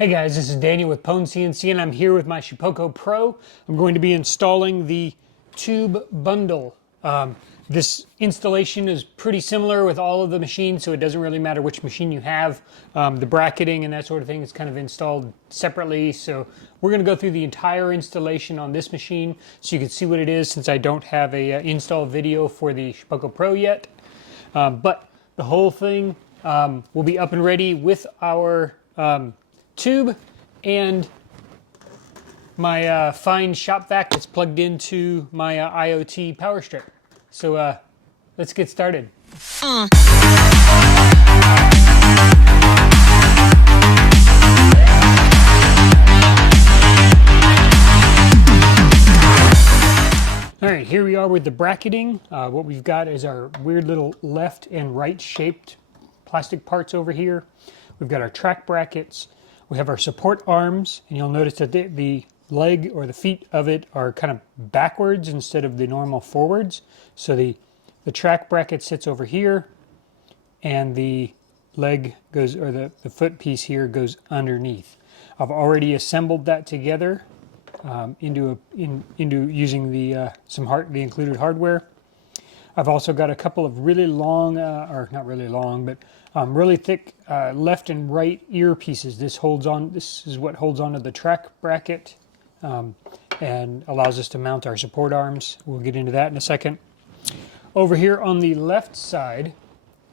Hey guys, this is Daniel with Pwn CNC and I'm here with my Shapeoko Pro. I'm going to be installing the tube bundle. This installation is pretty similar with all of the machines, so it doesn't really matter which machine you have. The bracketing and that sort of thing is kind of installed separately, so we're going to go through the entire installation on this machine so you can see what it is, since I don't have a install video for the Shapeoko Pro yet. But the whole thing will be up and ready with our tube and my fine shop vac that's plugged into my IoT power strip. So let's get started. All right, here we are with the bracketing. What we've got is our weird little left and right shaped plastic parts over here. We've got our track brackets. We have our support arms, and you'll notice that the leg or the feet of it are kind of backwards instead of the normal forwards. So the track bracket sits over here, and the leg goes, or the foot piece here goes underneath. I've already assembled that together into using the the included hardware. I've also got a couple of really long, or not really long, but really thick left and right ear pieces. This is what holds onto the track bracket and allows us to mount our support arms. We'll get into that in a second. Over here on the left side,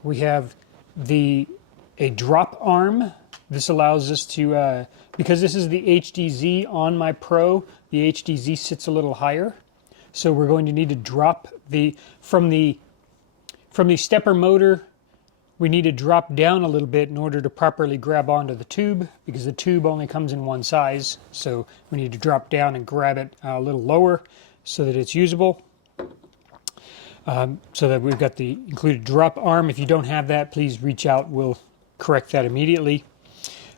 we have a drop arm. This allows us to, because this is the HDZ on my Pro, the HDZ sits a little higher. So we're going to need to drop from the stepper motor, we need to drop down a little bit in order to properly grab onto the tube, because the tube only comes in one size. So we need to drop down and grab it a little lower so that it's usable. So that we've got the included drop arm. If you don't have that, please reach out. We'll correct that immediately.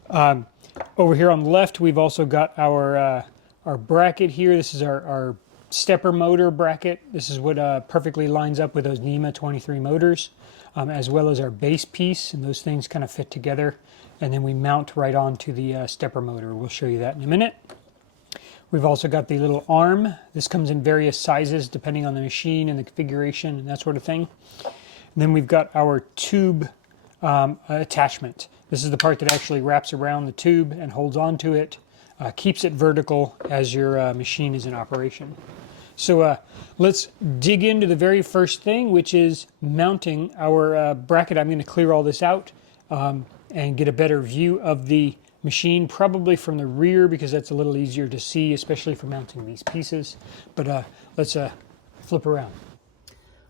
Over here on the left, we've also got our bracket here. This is our stepper motor bracket. This is what perfectly lines up with those NEMA 23 motors, as well as our base piece, and those things kind of fit together, and then we mount right onto the stepper motor. We'll show you that in a minute. We've also got the little arm. This comes in various sizes depending on the machine and the configuration and that sort of thing. And then we've got our tube attachment. This is the part that actually wraps around the tube and holds onto it, keeps it vertical as your machine is in operation. So let's dig into the very first thing, which is mounting our bracket. I'm going to clear all this out and get a better view of the machine, probably from the rear, because that's a little easier to see, especially for mounting these pieces. But let's flip around.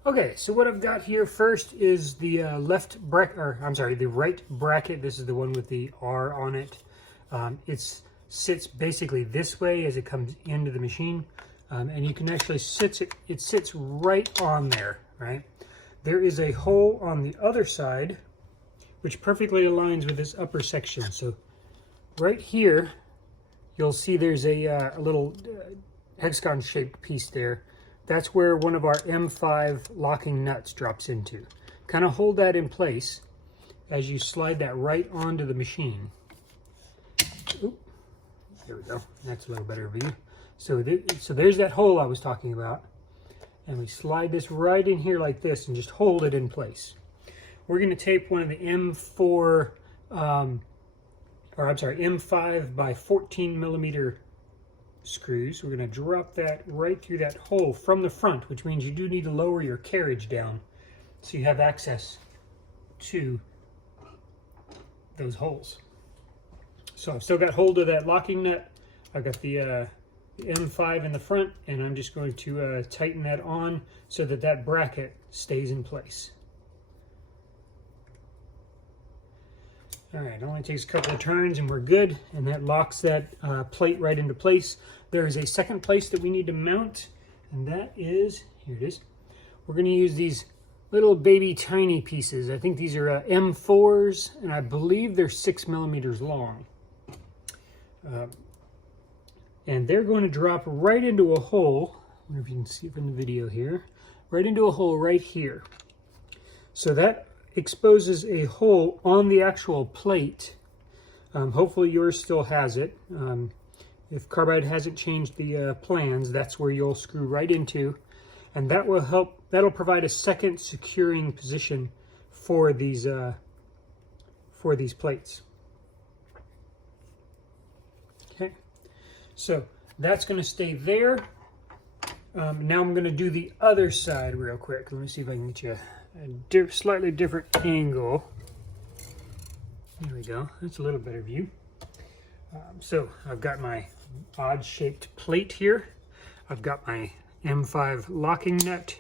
Okay, so what I've got here first is the the right bracket. This is the one with the R on it. It sits basically this way as it comes into the machine. And you can actually it sits right on there, right? There is a hole on the other side, which perfectly aligns with this upper section. So right here, you'll see there's a little hexagon shaped piece there. That's where one of our M5 locking nuts drops into. Kind of hold that in place as you slide that right onto the machine. Oop, there we go. That's a little better view. So there's that hole I was talking about, and we slide this right in here like this and just hold it in place. We're going to tape one of the M5 by 14 millimeter screws. We're going to drop that right through that hole from the front, which means you do need to lower your carriage down so you have access to those holes. So I've still got hold of that locking nut. I've got the M5 in the front, and I'm just going to tighten that on so that that bracket stays in place. All right, it only takes a couple of turns and we're good, and that locks that plate right into place. There is a second place that we need to mount, and that is, here it is. We're going to use these little baby tiny pieces. I think these are M4s, and I believe they're 6 millimeters long. And they're going to drop right into a hole. I wonder if you can see from the video here. Right into a hole right here. So that exposes a hole on the actual plate Hopefully yours still has it. If Carbide hasn't changed the plans, that's where you'll screw right into, and that will help. That'll provide a second securing position for these plates. Okay, so that's going to stay there. Now I'm going to do the other side real quick. Let me see if I can get you a slightly different angle. There we go. That's a little better view. So I've got my odd-shaped plate here. I've got my M5 locking nut.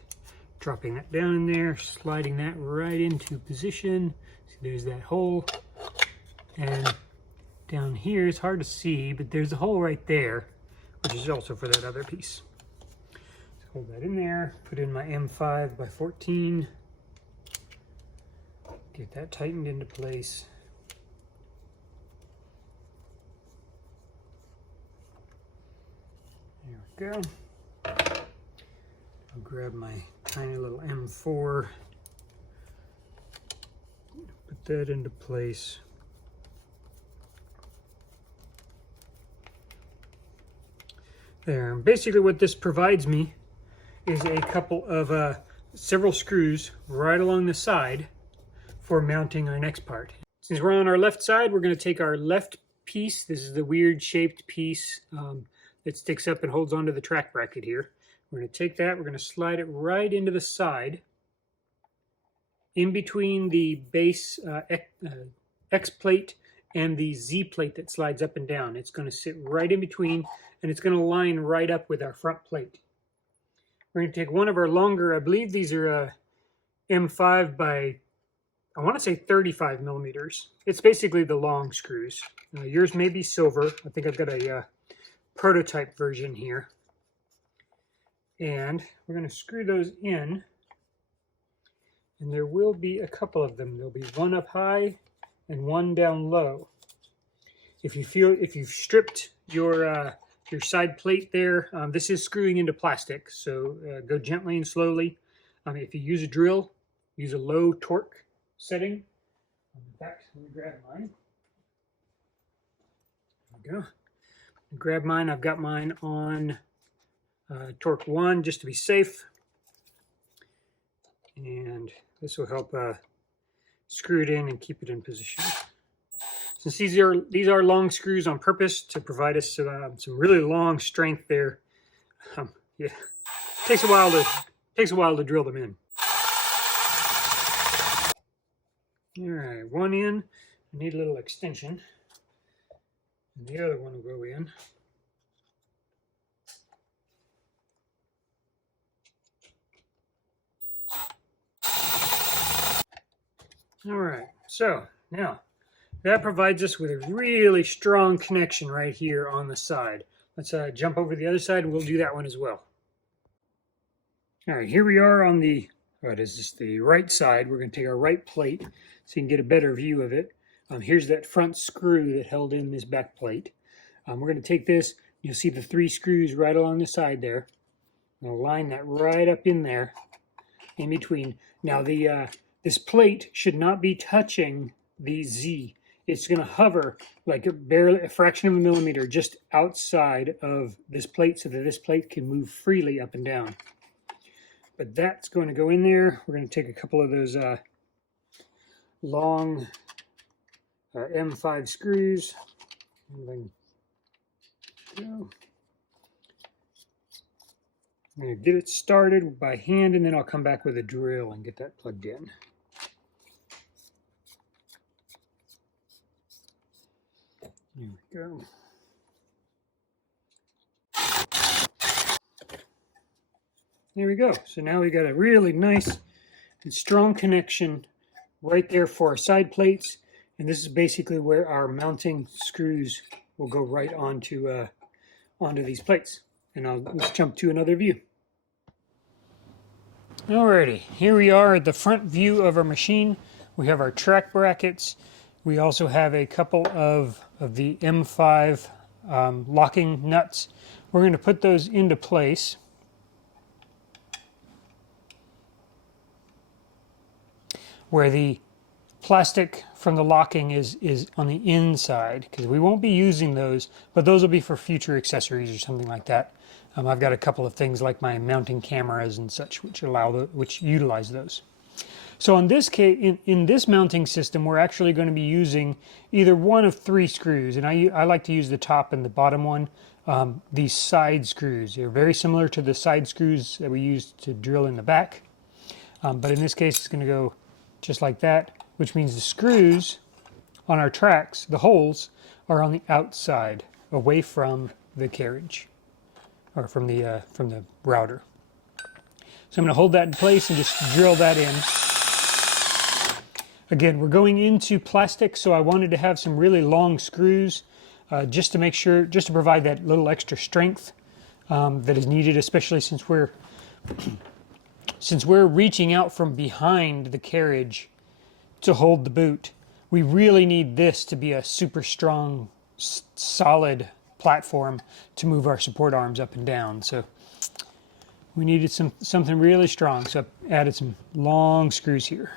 Dropping that down in there, sliding that right into position. So there's that hole. And down here, it's hard to see, but there's a hole right there, which is also for that other piece. So hold that in there, put in my M5 by 14. Get that tightened into place. There we go. I'll grab my tiny little M4, put that into place. There. Basically what this provides me is a couple of several screws right along the side for mounting our next part. Since we're on our left side, we're going to take our left piece. This is the weird shaped piece that sticks up and holds onto the track bracket here. We're going to take that, we're going to slide it right into the side, in between the base X plate and the Z plate that slides up and down. It's going to sit right in between, and it's going to line right up with our front plate. We're going to take one of our longer, I believe these are M5 by, I want to say 35 millimeters. It's basically the long screws. Yours may be silver. I think I've got a prototype version here. And we're going to screw those in, and there will be a couple of them. There'll be one up high and one down low. If you've stripped your side plate there, this is screwing into plastic, so go gently and slowly. If you use a drill, use a low torque setting. In fact, let me grab mine. There we go. Grab mine. I've got mine on torque 1 just to be safe, and this will help screw it in and keep it in position. Since these are long screws on purpose to provide us some really long strength there, yeah, it takes a while to drill them in. All right, one in. I need a little extension, and the other one will go in. All right, so now that provides us with a really strong connection right here on the side. Let's jump over the other side, and we'll do that one as well. All right, here we are on the, what is this, the right side. We're going to take our right plate so you can get a better view of it. Here's that front screw that held in this back plate. We're going to take this, you'll see the 3 screws right along the side there. I'm going to line that right up in there, in between. Now this plate should not be touching the Z. It's going to hover like barely a fraction of a millimeter just outside of this plate so that this plate can move freely up and down. But that's going to go in there. We're going to take a couple of those long M5 screws. I'm going to get it started by hand, and then I'll come back with a drill and get that plugged in. There we go. There we go. So now we got a really nice and strong connection right there for our side plates, and this is basically where our mounting screws will go right onto these plates. And let's jump to another view. Alrighty, here we are at the front view of our machine. We have our track brackets. We also have a couple of the M5 locking nuts. We're going to put those into place. Where the plastic from the locking is on the inside, because we won't be using those, but those will be for future accessories or something like that. I've got a couple of things like my mounting cameras and such, which utilize those. So in this case, in this mounting system, we're actually going to be using either one of 3 screws, and I like to use the top and the bottom one. These side screws, they're very similar to the side screws that we use to drill in the back, but in this case, it's going to go just like that, which means the screws on our tracks, the holes, are on the outside, away from the carriage, or from the router. So I'm going to hold that in place and just drill that in. Again, we're going into plastic, so I wanted to have some really long screws just to make sure, just to provide that little extra strength that is needed, especially since we're reaching out from behind the carriage to hold the boot. We really need this to be a super strong, solid platform to move our support arms up and down. So we needed something really strong, so I added some long screws here.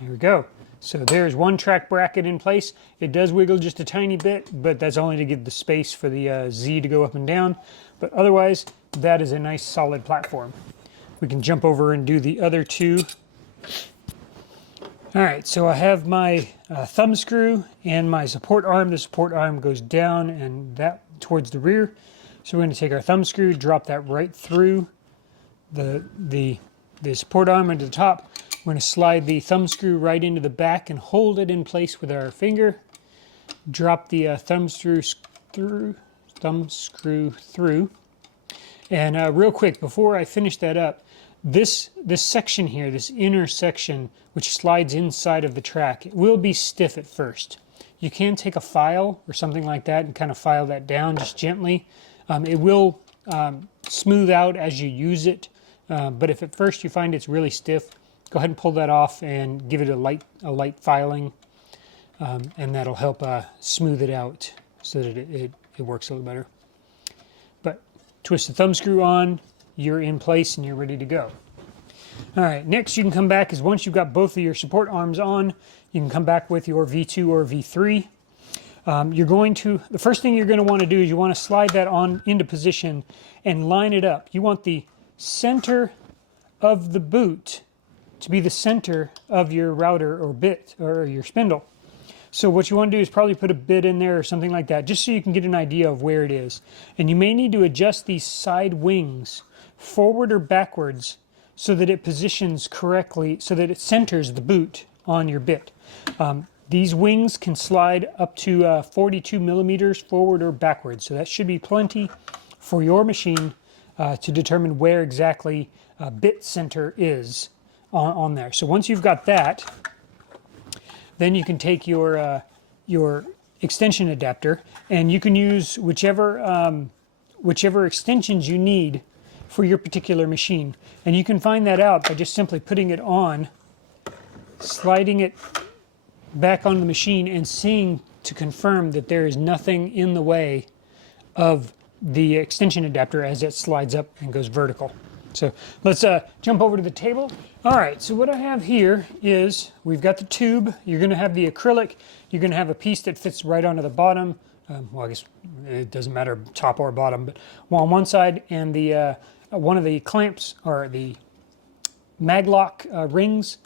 Here we go. So there's one track bracket in place. It does wiggle just a tiny bit, but that's only to give the space for the Z to go up and down. But otherwise, that is a nice solid platform. We can jump over and do the other 2. All right, so I have my thumb screw and my support arm. The support arm goes down and that towards the rear. So we're going to take our thumb screw, drop that right through the support arm into the top. We're going to slide the thumb screw right into the back and hold it in place with our finger. Drop the thumb screw through. And real quick, before I finish that up, this section here, this inner section, which slides inside of the track, it will be stiff at first. You can take a file or something like that and kind of file that down just gently. It will smooth out as you use it, but if at first you find it's really stiff, go ahead and pull that off and give it a light filing, and that'll help smooth it out so that it works a little better. But twist the thumb screw on, you're in place and you're ready to go. All right, next you can come back is once you've got both of your support arms on, you can come back with your V2 or V3. The first thing you're going to want to do is you want to slide that on into position and line it up. You want the center of the boot to be the center of your router or bit or your spindle. So what you want to do is probably put a bit in there or something like that, just so you can get an idea of where it is. And you may need to adjust these side wings forward or backwards so that it positions correctly, so that it centers the boot on your bit. These wings can slide up to 42 millimeters forward or backwards, so that should be plenty for your machine to determine where exactly bit center is on there. So once you've got that, then you can take your extension adapter and you can use whichever extensions you need for your particular machine. And you can find that out by just simply putting it on, sliding it back on the machine and seeing to confirm that there is nothing in the way of the extension adapter as it slides up and goes vertical. So let's jump over to the table. All right, so what I have here is we've got the tube. You're going to have the acrylic. You're going to have a piece that fits right onto the bottom. Well, I guess it doesn't matter top or bottom, but on one side, and the one of the clamps or the maglock rings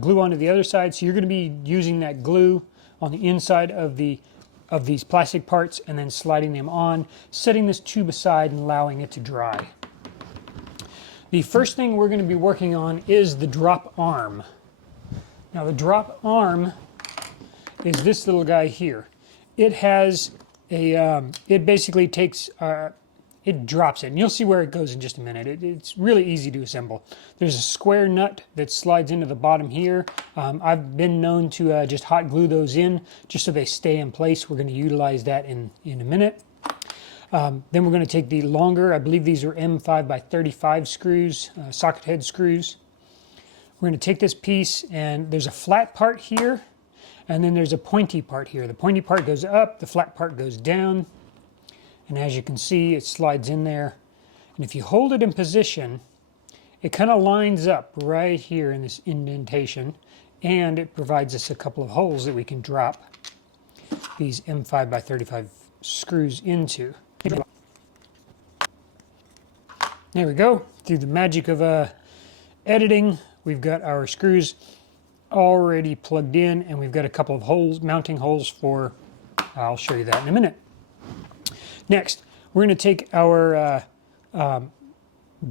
glue onto the other side. So you're going to be using that glue on the inside of these plastic parts and then sliding them on, setting this tube aside and allowing it to dry. The first thing we're going to be working on is the drop arm. Now the drop arm is this little guy here. It has it basically takes, it drops it, and you'll see where it goes in just a minute. It's really easy to assemble. There's a square nut that slides into the bottom here. I've been known to just hot glue those in just so they stay in place. We're going to utilize that in a minute. Then we're going to take the longer, I believe these are M5 by 35 screws, socket head screws. We're going to take this piece, and there's a flat part here, and then there's a pointy part here. The pointy part goes up, the flat part goes down, and as you can see, it slides in there. And if you hold it in position, it kind of lines up right here in this indentation, and it provides us a couple of holes that we can drop these M5 by 35 screws into. There we go. Through the magic of editing, we've got our screws already plugged in, and we've got a couple of holes, mounting holes for, I'll show you that in a minute. Next, we're going to take our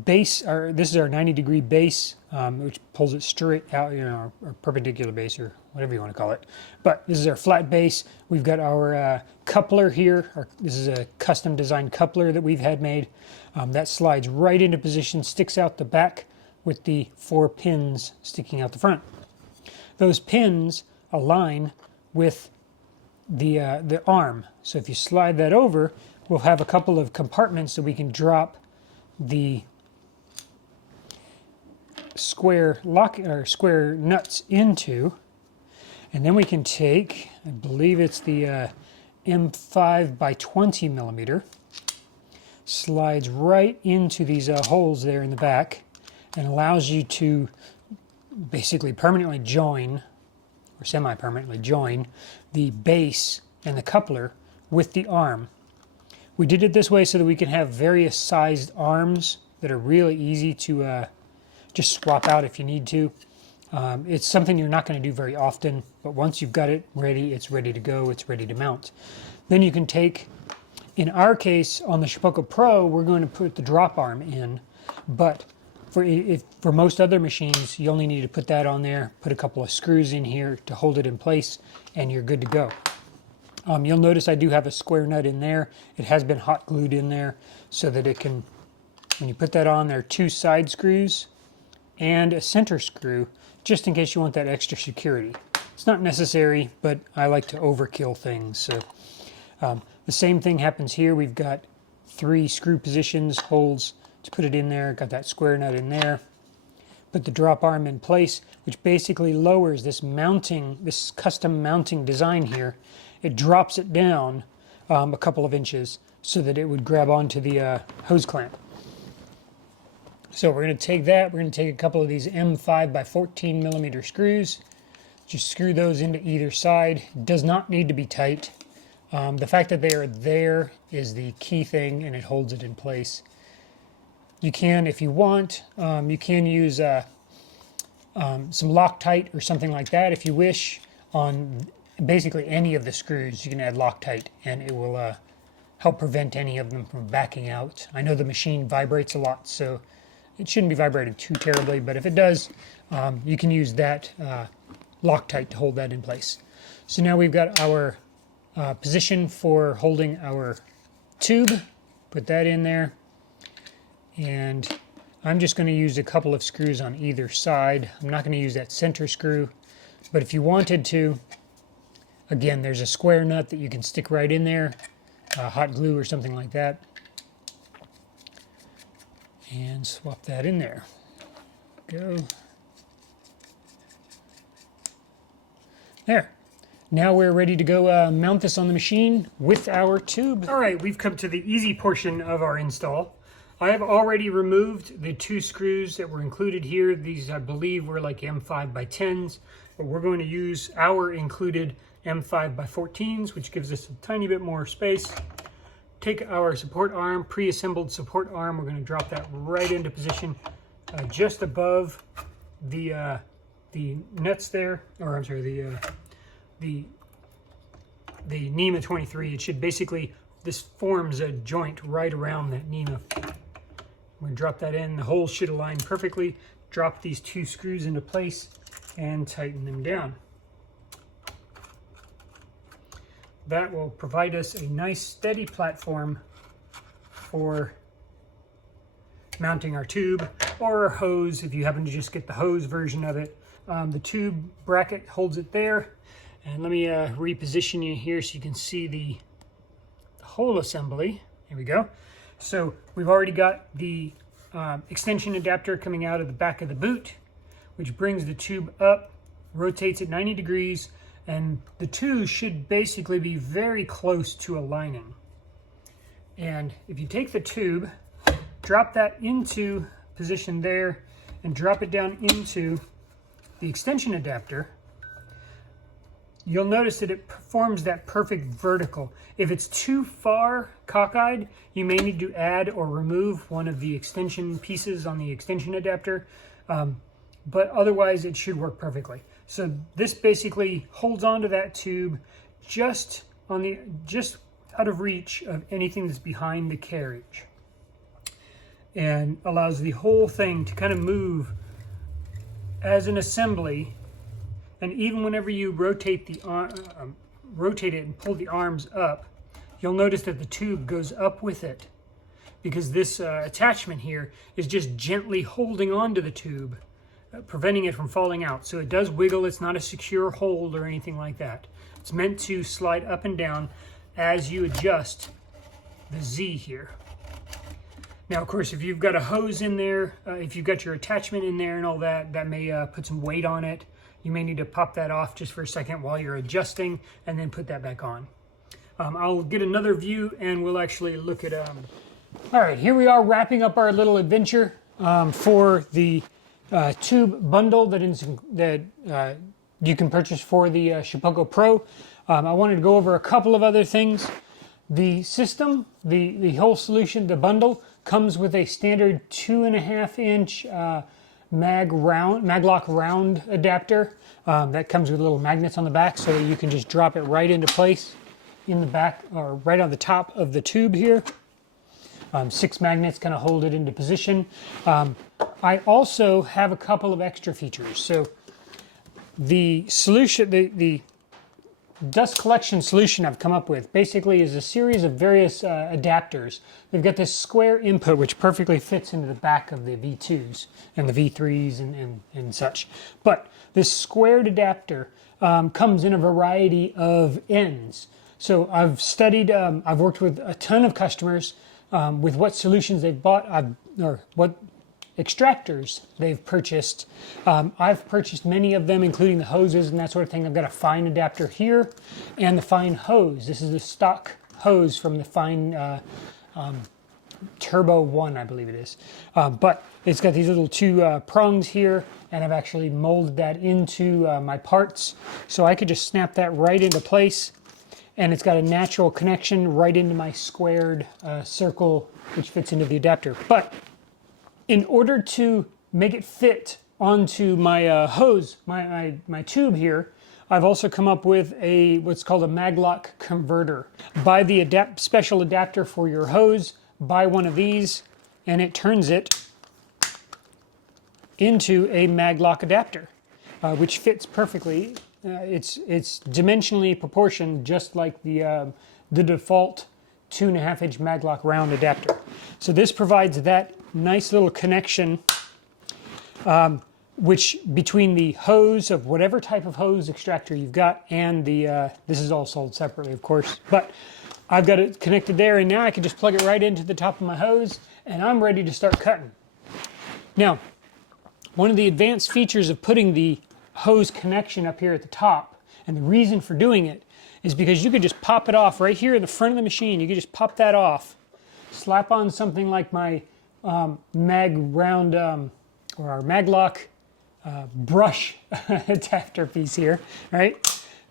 base, this is our 90-degree base, which pulls it straight out, our perpendicular base, or whatever you want to call it. But this is our flat base. We've got our coupler here. This is a custom designed coupler that we've had made. That slides right into position, sticks out the back with the 4 pins sticking out the front. Those pins align with the arm. So if you slide that over, we'll have a couple of compartments that we can drop the square nuts into, and then we can take, I believe it's the M5 by 20 millimeter, slides right into these holes there in the back, and allows you to basically permanently join, or semi-permanently join, the base and the coupler with the arm. We did it this way so that we can have various sized arms that are really easy to just swap out if you need to. It's something you're not going to do very often, but once you've got it ready, it's ready to go, it's ready to mount. Then you can take, in our case on the Shapeoko Pro, we're going to put the drop arm in, but for most other machines, you only need to put that on there, put a couple of screws in here to hold it in place, and you're good to go. You'll notice I do have a square nut in there. It has been hot glued in there so that it can, when you put that on, there are 2 side screws and a center screw, just in case you want that extra security. It's not necessary, but I like to overkill things. So the same thing happens here. We've got 3 screw positions, holes to put it in there. Got that square nut in there. Put the drop arm in place, which basically lowers this mounting, this custom mounting design here. It drops it down a couple of inches so that it would grab onto the hose clamp. So we're going to take that, we're going to take a couple of these M5 by 14 millimeter screws, just screw those into either side. It does not need to be tight. The fact that they are there is the key thing, and it holds it in place. You can, if you want, you can use some Loctite or something like that if you wish on basically any of the screws. You can add Loctite and it will help prevent any of them from backing out. I know the machine vibrates a lot, so it shouldn't be vibrating too terribly, but if it does, you can use that Loctite to hold that in place. So now we've got our position for holding our tube. Put that in there, and I'm just going to use a couple of screws on either side. I'm not going to use that center screw, but if you wanted to, again, there's a square nut that you can stick right in there, hot glue or something like that, and swap that in there. Go. There. Now we're ready to go mount this on the machine with our tube. All right, we've come to the easy portion of our install. I have already removed the 2 screws that were included here. These, I believe, were like M5 by 10s, but we're going to use our included M5 by 14s, which gives us a tiny bit more space. Take our support arm, pre-assembled support arm, we're going to drop that right into position just above the nuts there, or I'm sorry, the NEMA 23. It should basically, this forms a joint right around that NEMA. We're going to drop that in. The holes should align perfectly. Drop these 2 screws into place and tighten them down. That will provide us a nice steady platform for mounting our tube or our hose if you happen to just get the hose version of it. The tube bracket holds it there. And let me reposition you here so you can see the whole assembly. Here we go. So we've already got the extension adapter coming out of the back of the boot, which brings the tube up, rotates at 90 degrees, and the 2 should basically be very close to aligning. And if you take the tube drop that into position there and drop it down into the extension adapter, you'll notice that it forms that perfect vertical. If it's too far cockeyed, you may need to add or remove one of the extension pieces on the extension adapter, but otherwise it should work perfectly. So this basically holds onto that tube just out of reach of anything that's behind the carriage, and allows the whole thing to kind of move as an assembly. And even whenever you rotate it and pull the arms up, you'll notice that the tube goes up with it, because this attachment here is just gently holding onto the tube, preventing it from falling out. So it does wiggle. It's not a secure hold or anything like that. It's meant to slide up and down as you adjust the Z here. Now, of course, if you've got a hose in there, if you've got your attachment in there and all that, that may put some weight on it. You may need to pop that off just for a second while you're adjusting and then put that back on. I'll get another view and we'll actually look at... All right, here we are wrapping up our little adventure for the tube bundle that you can purchase for the Shapeoko Pro. I wanted to go over a couple of other things. The system, the whole solution, the bundle, comes with a standard 2.5-inch Maglock round adapter that comes with little magnets on the back, so that you can just drop it right into place in the back, or right on the top of the tube here. 6 magnets kind of hold it into position. I also have a couple of extra features. So the solution, the dust collection solution I've come up with basically is a series of various adapters. They've got this square input which perfectly fits into the back of the V2s and the V3s and such. But this squared adapter comes in a variety of ends. So I've studied, I've worked with a ton of customers with what solutions they've bought, or what extractors they've purchased. I've purchased many of them, including the hoses and that sort of thing. I've got a fine adapter here and the fine hose. This is the stock hose from the fine Turbo 1, I believe it is. But it's got these little 2 prongs here, and I've actually molded that into my parts. So I could just snap that right into place, and it's got a natural connection right into my squared circle, which fits into the adapter. But in order to make it fit onto my hose, my tube here, I've also come up with what's called a Maglock converter. Buy the special adapter for your hose, buy one of these, and it turns it into a Maglock adapter, which fits perfectly. It's dimensionally proportioned, just like the default 2.5-inch Maglock round adapter. So this provides that nice little connection, which between the hose of whatever type of hose extractor you've got, and the this is all sold separately, of course, but I've got it connected there, and now I can just plug it right into the top of my hose, and I'm ready to start cutting. Now, one of the advanced features of putting the hose connection up here at the top, and the reason for doing it, is because you could just pop it off right here in the front of the machine. You could just pop that off, slap on something like my or our Maglock brush adapter piece here, right?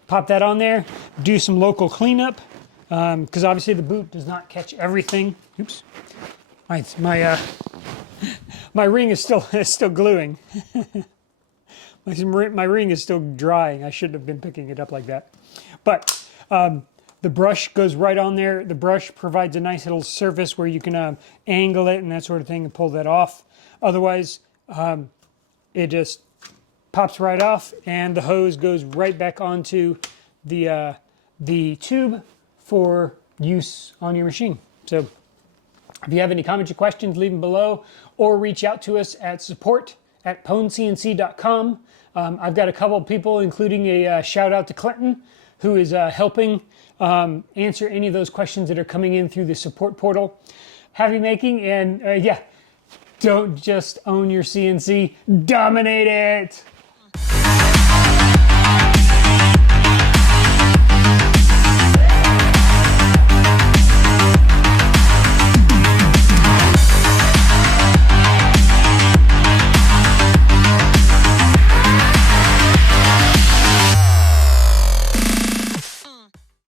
Pop that on there, do some local cleanup, because obviously the boot does not catch everything. Oops, my ring is still gluing. My ring is still drying. I shouldn't have been picking it up like that. But the brush goes right on there. The brush provides a nice little surface where you can angle it and that sort of thing and pull that off. Otherwise, it just pops right off, and the hose goes right back onto the tube for use on your machine. So if you have any comments or questions, leave them below, or reach out to us at support@ponecnc.com. I've got a couple of people, including a shout out to Clinton, who is helping answer any of those questions that are coming in through the support portal. Happy making, and yeah, don't just own your CNC, dominate it!